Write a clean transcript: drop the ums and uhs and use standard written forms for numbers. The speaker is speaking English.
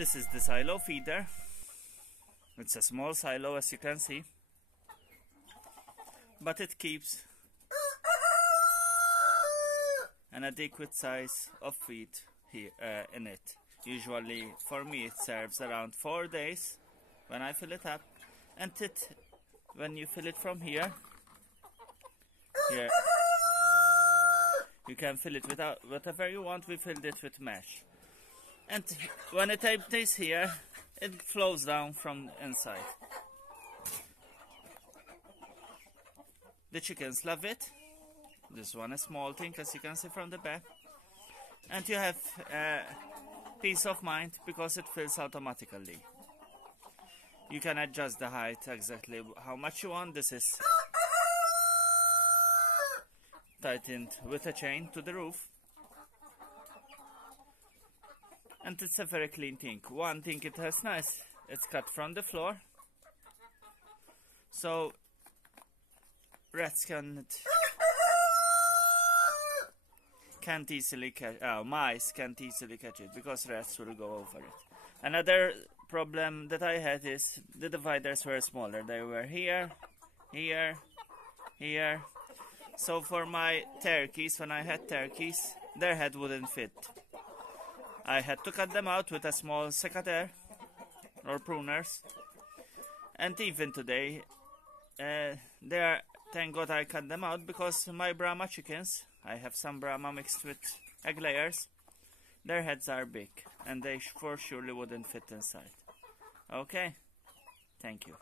This is the silo feeder. It's a small silo, as you can see, but it keeps an adequate size of feed here in it. Usually for me it serves around 4 days when I fill it up, and when you fill it from here, you can fill it with whatever you want. We filled it with mesh, and when it empties here, it flows down from inside. The chickens love it. This one is small thing, as you can see from the back, and you have peace of mind because it fills automatically. You can adjust the height exactly how much you want. This is tightened with a chain to the roof, and it's a very clean thing. One thing it has nice, it's cut from the floor, so rats can't easily catch, mice can't easily catch it because rats will go over it. Another problem that I had is the dividers were smaller. They were here, here, here. So for my turkeys, when I had turkeys, their head wouldn't fit. I had to cut them out with a small sécateur or pruners. And even today, thank God I cut them out, because my Brahma chickens, I have some Brahma mixed with egg layers, their heads are big and they for surely wouldn't fit inside. Okay, thank you.